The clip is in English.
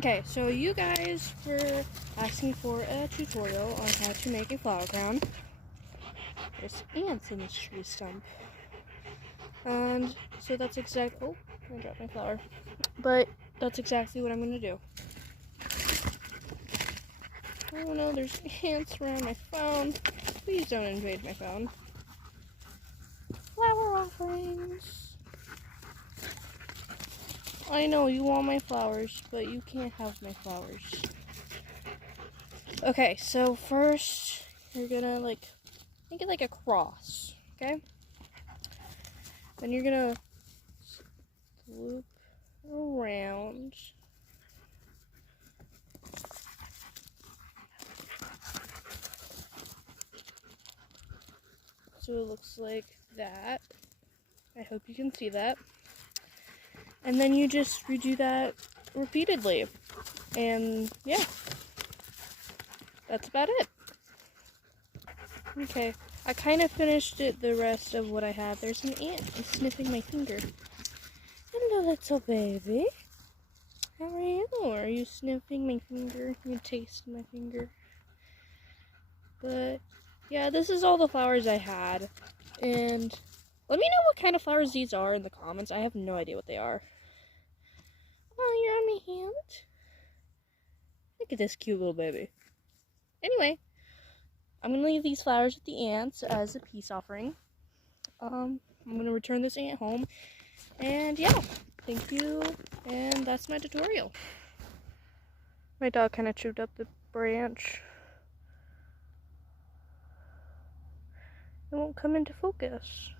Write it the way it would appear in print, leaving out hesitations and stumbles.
Okay, so you guys were asking for a tutorial on how to make a flower crown. There's ants in this tree stump. And so that's exactly, oh, I dropped my flower. But that's exactly what I'm going to do. Oh no, there's ants around my phone. Please don't invade my phone. Flower offerings. I know you want my flowers, but you can't have my flowers. Okay, so first you're gonna make it like a cross, okay? Then you're gonna loop around. So it looks like that. I hope you can see that. And then you just redo that repeatedly. And yeah, that's about it. Okay, I kind of finished it, the rest of what I have. There's an ant sniffing my finger. Hello, little baby. How are you? Are you sniffing my finger? You tasting my finger? But yeah, this is all the flowers I had. And let me know what kind of flowers these are in the comments. I have no idea what they are. Oh, you're on my hand? Look at this cute little baby. Anyway, I'm going to leave these flowers with the ants as a peace offering. I'm going to return this ant home. And yeah, thank you. And that's my tutorial. My dog kind of chewed up the branch. It won't come into focus.